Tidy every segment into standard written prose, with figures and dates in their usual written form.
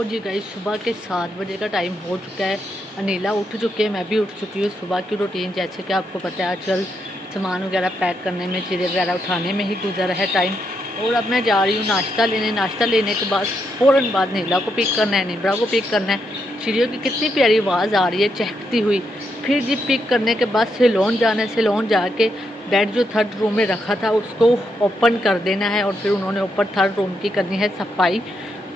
और जी गाइस सुबह के 7 बजे का टाइम हो चुका है। अनीला उठ चुके हैं, मैं भी उठ चुकी हूँ। सुबह की रूटीन जैसे कि आपको पता है आजकल सामान वगैरह पैक करने में, चीज़ें वगैरह उठाने में ही गुजर है टाइम। और अब मैं जा रही हूँ नाश्ता लेने। नाश्ता लेने के बाद फ़ौरन बाद नीला को पिक करना है, निब्रा को पिक करना है। चिड़ियों की कितनी प्यारी आवाज़ आ रही है चहकती हुई। फिर जी पिक करने के बाद सैलून जाना है। सैलून जाके बेड जो थर्ड रूम में रखा था उसको ओपन कर देना है और फिर उन्होंने ऊपर थर्ड रूम की करनी है सफाई।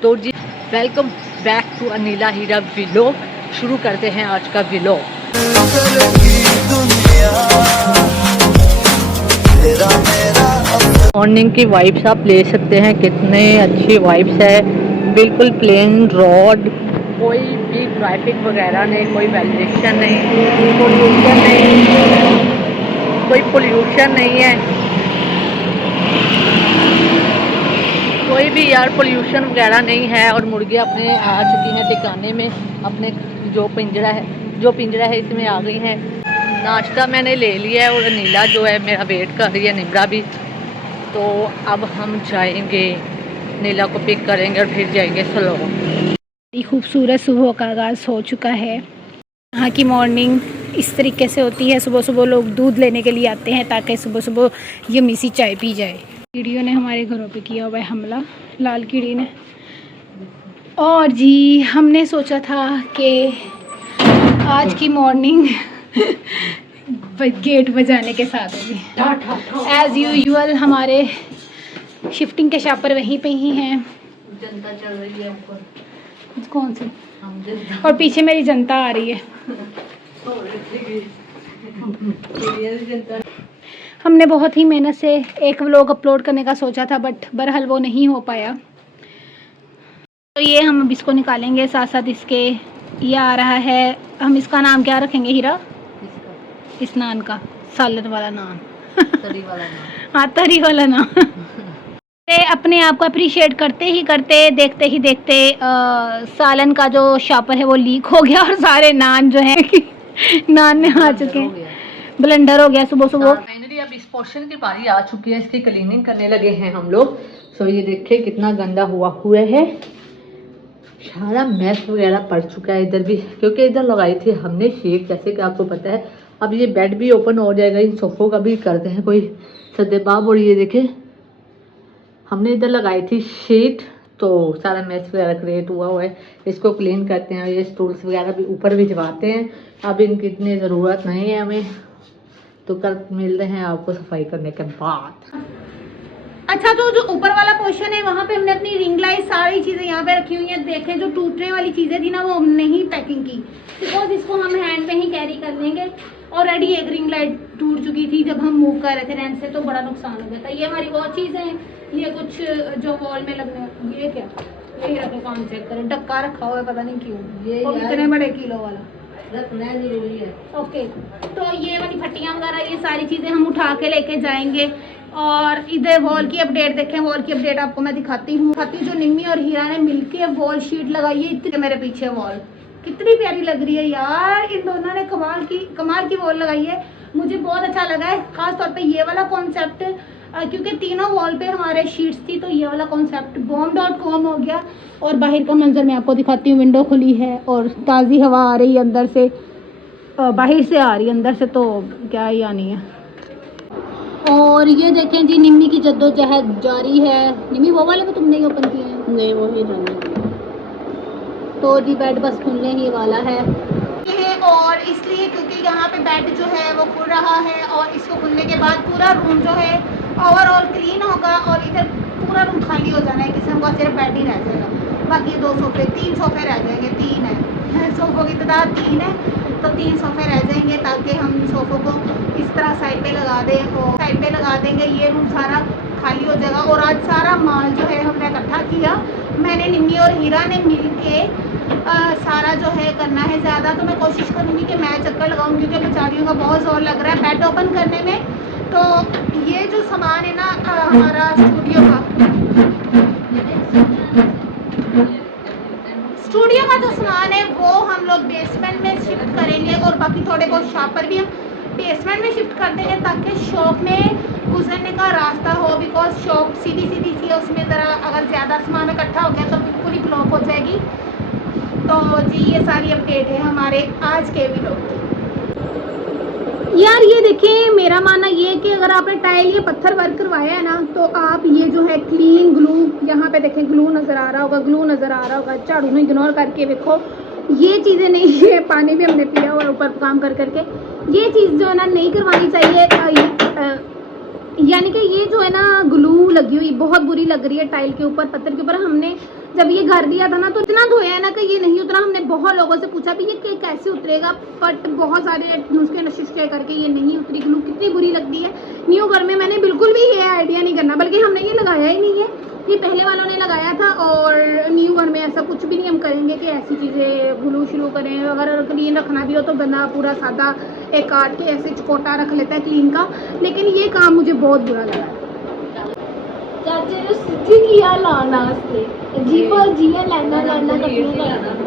तो जी welcome back to Anila Heera vlog. शुरू करते हैं आज का व्लॉग। मॉर्निंग की वाइब्स आप ले सकते हैं, कितने अच्छी वाइब्स है। बिल्कुल प्लेन रोड, कोई भी ट्रैफिक वगैरह नहीं, कोई वेरिएशन नहीं, पोल्यूशन नहीं, कोई पोल्यूशन नहीं है, कोई भी यार पोल्यूशन वगैरह नहीं है। और मुर्गियाँ अपने आ चुकी हैं ठिकाने में, अपने जो पिंजरा है इसमें आ गई हैं। नाश्ता मैंने ले लिया है और नीला जो है मेरा वेट कर रही है, निब्रा भी। तो अब हम जाएंगे, नीला को पिक करेंगे और फिर जाएंगे सैलून। खूबसूरत सुबह का आगाज़ हो चुका है। यहाँ की मॉर्निंग इस तरीके से होती है। सुबह सुबह लोग दूध लेने के लिए आते हैं ताकि सुबह सुबह यम्मी सी चाय पी जाए। कीड़ियों ने हमारे घरों पे किया हुआ है हमला, लाल कीड़ी ने। और जी हमने सोचा था कि आज की मॉर्निंग गेट बजाने के साथ होगी। एज़ यूजुअल हमारे शिफ्टिंग के शापर वहीं पे ही हैं। जनता चल रही है ऊपर। कौन सी? और पीछे मेरी जनता आ रही है। हमने बहुत ही मेहनत से एक व्लॉग अपलोड करने का सोचा था, बट बहरहाल वो नहीं हो पाया। तो ये हम अब इसको निकालेंगे, साथ साथ इसके ये आ रहा है। हम इसका नाम क्या रखेंगे हीरा? इस नान का सालन वाला नान, तरी वाला नान। हाँ तरी वाला नान। अपने आप को अप्रिशिएट करते ही करते, देखते ही देखते सालन का जो शॉपर है वो लीक हो गया और सारे नान जो है नान में आ चुके हैं, ब्लेंडर हो गया सुबह सुबह। फाइनली अब इस पोर्शन की बारी आ चुकी है, इसकी क्लीनिंग करने लगे हैं हम लोग। सो ये देखिए कितना गंदा हुआ है, सारा मैस वगैरह पड़ चुका है इधर भी, क्योंकि इधर लगाई थी हमने शीट, जैसे कि आपको पता है। अब ये बेड भी ओपन हो जाएगा, इन सोफों का भी करते हैं कोई सदेबाब। और ये देखे हमने इधर लगाई थी शीट, तो सारा मैस वगैरह क्रिएट हुआ है। इसको क्लीन करते हैं, ये स्टूल्स वगैरह भी ऊपर भिजवाते हैं। अब इनकी इतनी ज़रूरत नहीं है हमें, तो कल मिलते हैं आपको सफाई करने के बाद। अच्छा, तो जो ऊपर वाला पोर्शन है वहाँ पे हमने अपनी रिंग लाइट सारी चीज़ें यहाँ पे रखी हुई हैं। देखें जो टूटने वाली चीज़ें थी ना वो हमने ही पैकिंग की, बिकॉज इसको हम हैंड में ही कैरी कर लेंगे। ऑलरेडी एक रिंग लाइट टूट चुकी थी जब हम मूव कर रहे थे रेंट से, तो बड़ा नुकसान हो गया था। ये हमारी बहुत चीज़ें हैं, ये कुछ जो वॉल में लगने, ये क्या, यही रखो, काम चेक करें, डक्का रखा हुआ है पता नहीं क्यों, ये इतने बड़े किलो वाला रखना जरूरी है। ओके, तो ये वाली फट्टियाँ वगैरह ये सारी चीज़ें हम उठा के लेके जाएंगे। और इधर वॉल की अपडेट देखें, वॉल की अपडेट आपको मैं दिखाती हूँ। जो निम्मी और हीरा ने मिलके वॉल शीट लगाई है, इतनी मेरे पीछे वॉल कितनी प्यारी लग रही है यार। इन दोनों ने कमाल की वॉल लगाई है, मुझे बहुत अच्छा लगा है। खास तौर पे ये वाला कॉन्सेप्ट, क्योंकि तीनों वॉल पे हमारे शीट्स थी, तो ये वाला कॉन्सेप्ट bomb.com हो गया। और बाहर का मंजर मैं आपको दिखाती हूँ, विंडो खुली है और ताज़ी हवा आ रही है अंदर से, बाहर से आ रही है, अंदर से तो क्या ही आनी है। और ये देखें जी निम्मी की जद्दोजहद जारी है। निम्मी वो वाले को तुमने ही ओपन किए हैं? नहीं, वो ही रहने। तो जी बेड बस खुलने ही वाला है। और इसलिए क्योंकि यहाँ पे बेड जो है वो खुल रहा है, और इसको खुलने के बाद पूरा रूम जो है ओवरऑल क्लीन होगा, और इधर पूरा रूम खाली हो जाना है, किस्म का सिर्फ बेड ही रह जाएगा। बाकी 3 सोफे रह जाएंगे, 3 है सोफों की तादाद 3 है, तो 3 सोफे रह जाएंगे, ताकि हम सोफों को इस तरह साइड पे लगा दें, और साइड पे लगा देंगे, ये रूम सारा खाली हो जाएगा। और आज सारा माल जो है हमने इकट्ठा किया, मैंने निम्मी और हीरा ने मिल के सारा जो है करना है। ज़्यादा तो मैं कोशिश करूँगी कि मैं चक्कर लगाऊँ, क्योंकि बेचारियों का बहुत जोर लग रहा है बेड ओपन करने में। तो ये जो सामान है ना हमारा स्टूडियो का जो सामान है वो हम लोग बेसमेंट में शिफ्ट करेंगे, और बाकी थोड़े बहुत शॉपर भी हम बेसमेंट में शिफ्ट कर देंगे, ताकि शॉप में गुजरने का रास्ता हो। बिकॉज शॉप सीधी सी है, उसमें ज़रा अगर ज़्यादा सामान इकट्ठा हो गया तो बिल्कुल ही ब्लॉक हो जाएगी। ये सारी अपडेट है हमारे आज के व्लॉग की। यार ये देखें, मेरा मानना ये है कि अगर आपने टाइल ये पत्थर वर्क करवाया है ना, तो आप ये जो है क्लीन ग्लू, यहाँ पे देखें ग्लू नज़र आ रहा होगा, ग्लू नज़र आ रहा होगा, झाड़ू में इग्नोर करके देखो, ये चीज़ें नहीं है, पानी भी हमने पिया हुआ ऊपर काम कर करके, ये चीज़ जो है ना नहीं करवानी चाहिए। यानी कि ये जो है ना ग्लू लगी हुई बहुत बुरी लग रही है टाइल के ऊपर, पत्थर के ऊपर। हमने जब ये घर दिया था ना तो इतना धोया है ना कि ये नहीं उतरा। हमने बहुत लोगों से पूछा भी ये कैसे उतरेगा, बट बहुत सारे नुस्खे नशिश करके ये नहीं उतरी। ग्लू कितनी बुरी लगती है। न्यू घर में मैंने बिल्कुल भी ये आइडिया नहीं करना, बल्कि हमने ये लगाया ही नहीं है, ये पहले वालों ने लगाया था। और न्यू घर में ऐसा कुछ भी नहीं हम करेंगे कि ऐसी चीज़ें ग्लू शुरू करें। अगर क्लीन रखना भी हो तो बंदा पूरा सादा एक काट के ऐसे चकोटा रख लेता है क्लीन का, लेकिन ये काम मुझे बहुत बुरा लगा है। चाचे ने सिद्धि किया लाना से जीवा जिया लाना लाना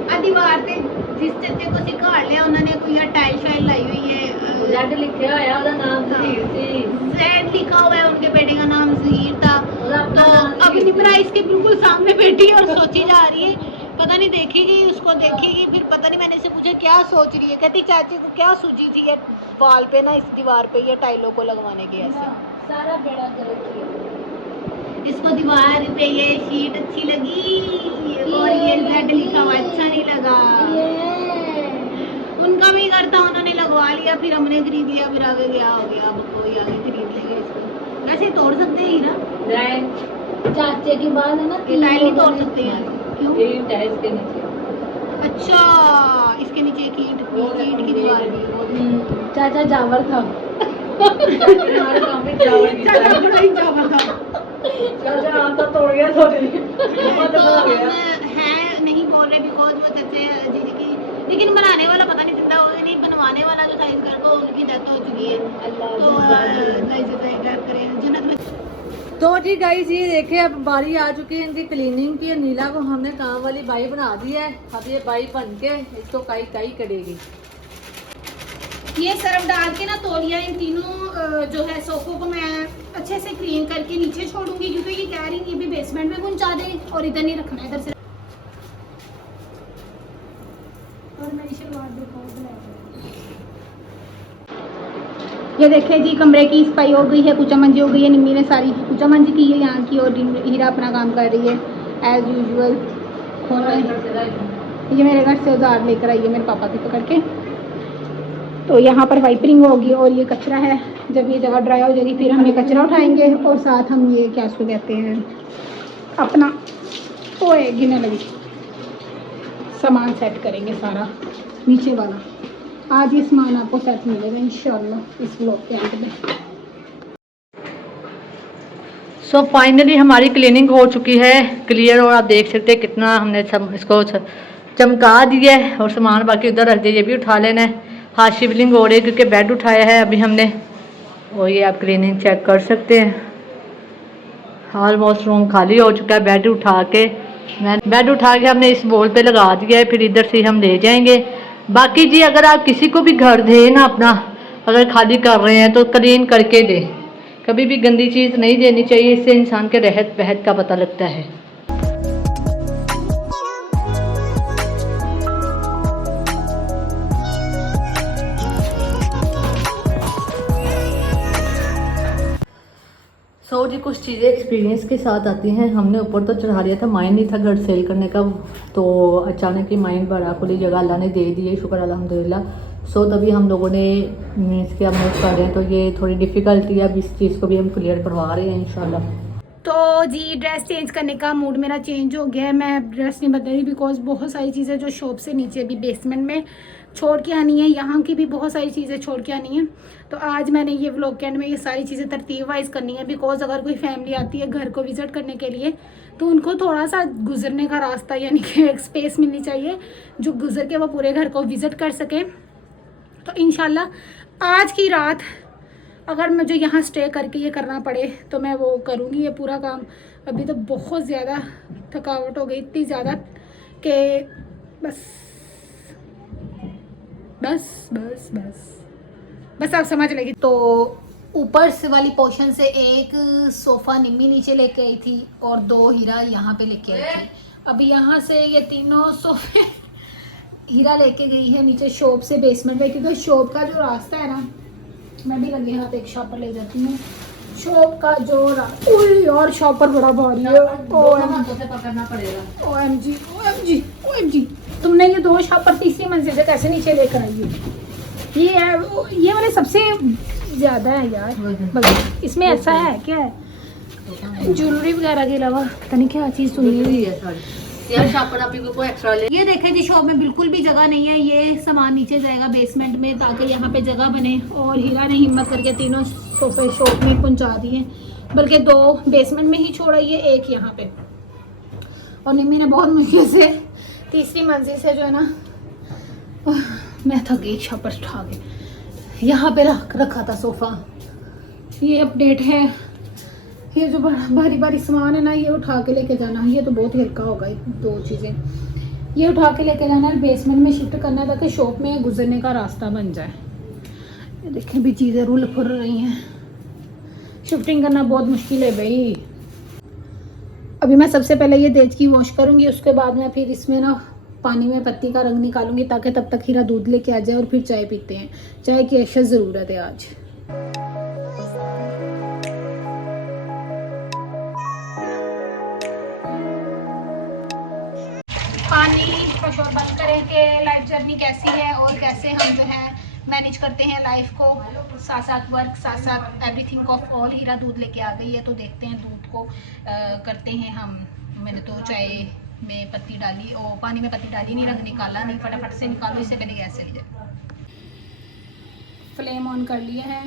आ दीवार पे जिस चाचे को सिखा लिया उन्होंने कोई टाइल शाइल लाई हुई है, जेड लिखा हुआ है, उसका नाम जहीर थी, जेड लिखा हुआ है, उनके बेटे का नाम जहीर था। तो अभी निमरा इसके बिल्कुल सामने बैठी है और सोची जा रही है, पता नहीं देखेगी उसको, देखेगी फिर पता नहीं। मैंने इससे पूछा क्या सोच रही है, कहती चाची को क्या सूझी थी ये वॉल पे ना, इस दीवार पे ये टाइलों को लगवाने की। ऐसे सारा बेड़ा गर्क किया। इसको दीवार पे ये शीट अच्छी लगी और ये जेड लिखा हुआ अच्छा नहीं लगा। उनका भी घर था, उन्होंने लगवा लिया, फिर हमने खरीद लिया, फिर आगे क्या हो गया, अब कोई आगे खरीद लेंगे इसको। वैसे तोड़ सकते हैं ना, चाचे की बात है ना, टाइल ही तोड़ सकते हैं। क्यों? टाइल्स के नीचे, अच्छा इसके नीचे एक ईंट की दीवार भी। चाचा जावर था। हमारे काम में चाचा बड़ा ही जावा था। चाचा आता तोड़ गया थोड़ी तो हम हैं नहीं बोल रहे बिकॉज वो चाचे जी की, लेकिन बनाने वाला पता नहीं जिंदा हो गया नहीं, बनवाने वाला जो साइज कर को उनकी डेथ हो चुकी है। तो करें जन्नत में। तो जी गाइस ये देखे अब बारी आ चुकी है इनकी क्लीनिंग की। नीला को हमने काम वाली बाई बना दी है, अब ये बाई बन के इसको काई काई करेगी। ये सर्फ डाल के ना तौलिया इन तीनों जो है सोफों को मैं अच्छे से क्लीन करके नीचे छोड़ूंगी, क्योंकि ये कह रही है ये भी बेसमेंट में पहुंचा दे और इधर नहीं रखना है, इधर से। और मेरी शलवार देखो, ये देखे जी कमरे की सफाई हो गई है, कुचा मंजी हो गई है, निम्मी ने सारी कुचा मंजी की है यहाँ की, और हीरा अपना काम कर रही है एज यूजुअल। ये मेरे घर से औजार लेकर आई है मेरे पापा की पकड़ के। तो यहाँ पर वाइपरिंग होगी और ये कचरा है, जब ये जगह ड्राई हो जाएगी फिर हम ये कचरा उठाएंगे और साथ हम ये क्या उसको कहते हैं अपना ओए गिने लगी सामान सेट करेंगे सारा नीचे वाला। आज ये सामान आपको सेट मिलेगा इंशाल्लाह इस व्लॉग के अंत में। सो फाइनली हमारी क्लीनिंग हो चुकी है क्लियर, और आप देख सकते हैं कितना हमने सब इसको चमका दिया है, और सामान बाकी उधर रख दिया, ये भी उठा लेना है। हाँ शिवलिंग हो रही है क्योंकि बेड उठाया है अभी हमने, और ये आप क्लीनिंग चेक कर सकते हैं। ऑलमोस्ट रूम खाली हो चुका है। बेड उठा के हमने इस वॉल पे लगा दिया है, फिर इधर से हम ले जाएंगे। बाकी जी अगर आप किसी को भी घर दें ना अपना, अगर खाली कर रहे हैं तो क्लीन करके दें, कभी भी गंदी चीज़ नहीं देनी चाहिए, इससे इंसान के रहत बहत का पता लगता है। जी कुछ चीज़ें एक्सपीरियंस के साथ आती हैं। हमने ऊपर तो चढ़ा लिया था, माइंड नहीं था घर सेल करने का, तो अचानक ही माइंड बड़ा खुली जगह अल्लाह ने दे दी है, शुक्र अल्हम्दुलिल्लाह। तभी हम लोगों ने मीन्स के अब मूव कर रहे हैं, तो ये थोड़ी डिफ़िकल्टी है, अब इस चीज़ को भी हम क्लियर करवा रहे हैं इंशाल्लाह। तो जी ड्रेस चेंज करने का मूड मेरा चेंज हो गया है। मैं ड्रेस नहीं बदल रही बिकॉज बहुत सारी चीज़ें जो शॉप से नीचे भी बेसमेंट में छोड़ के आनी है, यहाँ की भी बहुत सारी चीज़ें छोड़ के आनी है। तो आज मैंने ये व्लॉग के एंड में ये सारी चीज़ें तरतीब वाइज करनी है, बिकॉज अगर कोई फैमिली आती है घर को विज़िट करने के लिए तो उनको थोड़ा सा गुजरने का रास्ता यानी कि एक स्पेस मिलनी चाहिए जो गुजर के वो पूरे घर को विज़िट कर सकें। तो इंशाल्लाह आज की रात अगर मुझे यहाँ स्टे करके ये करना पड़े तो मैं वो करूँगी ये पूरा काम। अभी तो बहुत ज़्यादा थकावट हो गई, इतनी ज़्यादा कि बस बस बस बस बस आप समझ लेगी। तो ऊपर से वाली पोर्शन से एक सोफ़ा निम्मी नीचे लेके आई थी और 2 हीरा यहाँ पे लेके आई थी। अभी यहाँ से ये तीनों सोफे हीरा लेके गई है नीचे शॉप से बेसमेंट में, क्योंकि शॉप का जो रास्ता है ना, मैं भी लगे हाथ एक शॉप पर ले जाती हूँ। शॉप का जो और शॉप पर बड़ा भारी है। पकड़ना पड़ेगा। OMG तुमने ये 2 शॉप पर तीसरी मंजिल से कैसे नीचे लेकर आई है? ये वाले सबसे ज्यादा है यार। बस इसमें ऐसा है क्या है, ज्वेलरी वगैरह के अलावा पता नहीं क्या चीज़ सुनी हुई है यार। शॉप पर आपको कोई एक्स्ट्रा ले। ये देखें जी, शॉप में बिल्कुल भी जगह नहीं है। ये सामान नीचे जाएगा बेसमेंट में ताकि यहाँ पे जगह बने। और हीरा ने हिम्मत करके 3 सोफे शॉप में पहुँचा दिए, बल्कि 2 बेसमेंट में ही छोड़ा, ये 1 यहाँ पे। और निम्मी ने बहुत मुश्किल से तीसरी मंजिल से जो है ना, मैं थक गई शॉप पर उठा के यहाँ पे रखा था सोफ़ा। ये अपडेट है। ये जो भारी भारी सामान है ना, ये उठा के लेके जाना। ये तो बहुत ही हल्का होगा, 2 चीज़ें ये उठा के लेके जाना है, बेसमेंट में शिफ्ट करना है ताकि शॉप में गुजरने का रास्ता बन जाए। ये देखें भी चीज़ें रुल फुल रही हैं। शिफ्टिंग करना बहुत मुश्किल है भाई। अभी मैं सबसे पहले ये देज की वॉश करूँगी, उसके बाद मैं फिर इसमें ना पानी में पत्ती का रंग निकालूंगी ताकि तब तक हीरा दूध लेके आ जाए और फिर चाय पीते हैं। चाय की अशद ज़रूरत है आज। पानी का शोर बंद करें कि लाइफ जर्नी कैसी है और कैसे हम जो है मैनेज करते हैं लाइफ को, साथ साथ वर्क, साथ साथ एवरीथिंग ऑफ ऑल। हीरा दूध लेके आ गई है, तो देखते हैं दूध को करते हैं हम। मैंने तो चाय में पत्ती डाली और पानी में पत्ती डाली नहीं, रंग निकाला नहीं। फटाफट से निकालो, इससे पहले गैस चली जाए। फ्लेम ऑन कर लिया है।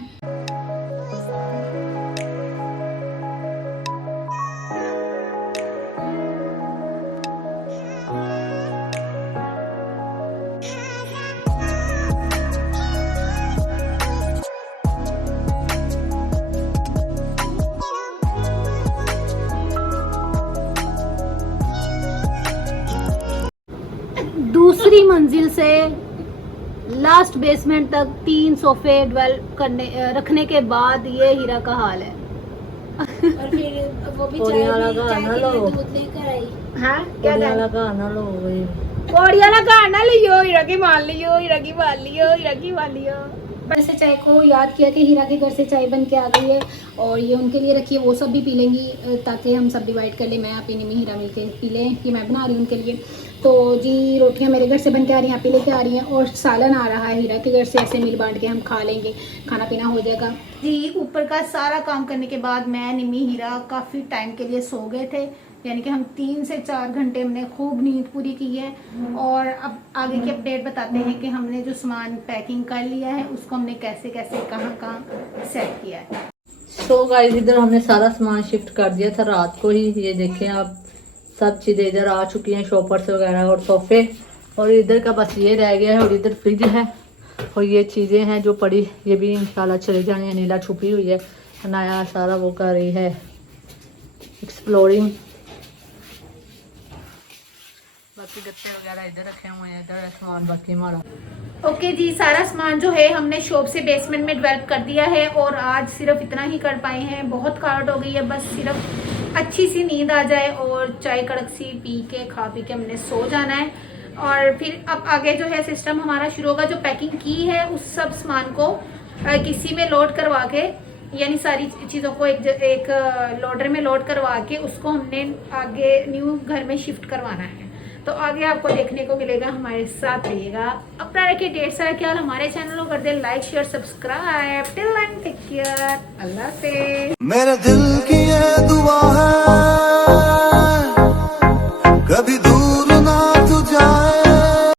दूसरी मंजिल से लास्ट बेसमेंट तक 3 सोफे रखने के बाद ये हीरा का हाल है। और फिर वो भी चाय दूध लेकर आई। हाँ क्या गाना लो भाई, कोड़िया ना गाना लियो, हीरा की मान लियो, हीरा की मान लियो, हीरा की मान लियो। से चाय को याद किया कि हीरा के घर से चाय बन के आ गई है और ये उनके लिए रखी है, वो सब भी पी लेंगी ताकि हम सब डिवाइड कर लें। मैं आप निम्मी हीरा मिल के पी लें, ये मैं बना रही हूँ उनके लिए। तो जी रोटियां मेरे घर से बन के आ रही हैं, आप ही लेके आ रही हैं, और सालन आ रहा है हीरा के घर से। ऐसे मिल बांट के हम खा लेंगे, खाना पीना हो जाएगा जी। ऊपर का सारा काम करने के बाद मैं निम्मी हीरा काफ़ी टाइम के लिए सो गए थे, यानी कि हम 3 से 4 घंटे हमने खूब नींद पूरी की है। और अब आगे की अपडेट बताते हैं कि हमने जो सामान पैकिंग कर लिया है उसको हमने कैसे कैसे कहाँ कहाँ सेट किया है। सो गाइस, इधर हमने सारा सामान शिफ्ट कर दिया था रात को ही। ये देखें आप, सब चीज़ें इधर आ चुकी हैं, शॉपर्स वगैरह और सोफे। और इधर का बस ये रह गया है, और इधर फ्रिज है, और ये चीज़ें हैं जो पड़ी, ये भी इंशाल्लाह चले जाने। नीला छुपी हुई है, नया सारा वो कर रही है एक्सप्लोरिंग। बाकी गत्ते वगैरह इधर रखे हुए हैं, इधर सामान बाकी हमारा। ओके जी, सारा सामान जो है हमने शॉप से बेसमेंट में डेवलप कर दिया है और आज सिर्फ इतना ही कर पाए हैं। बहुत थकावट हो गई है, बस सिर्फ अच्छी सी नींद आ जाए और चाय कड़क सी पी के खा पी के हमने सो जाना है। और फिर अब आगे जो है सिस्टम हमारा शुरू होगा। जो पैकिंग की है उस सब सामान को किसी में लोड करवा के, यानी सारी चीज़ों को एक लोडर में लोड करवा के उसको हमने आगे न्यू घर में शिफ्ट करवाना है। तो आगे आपको देखने को मिलेगा, हमारे साथ रहिएगा। अपना रखिए ढेर सारा ख्याल। हमारे चैनल को कर दे like share subscribe. Till then take care, अल्लाह हाफिज़। मेरे दिल की ये दुआ है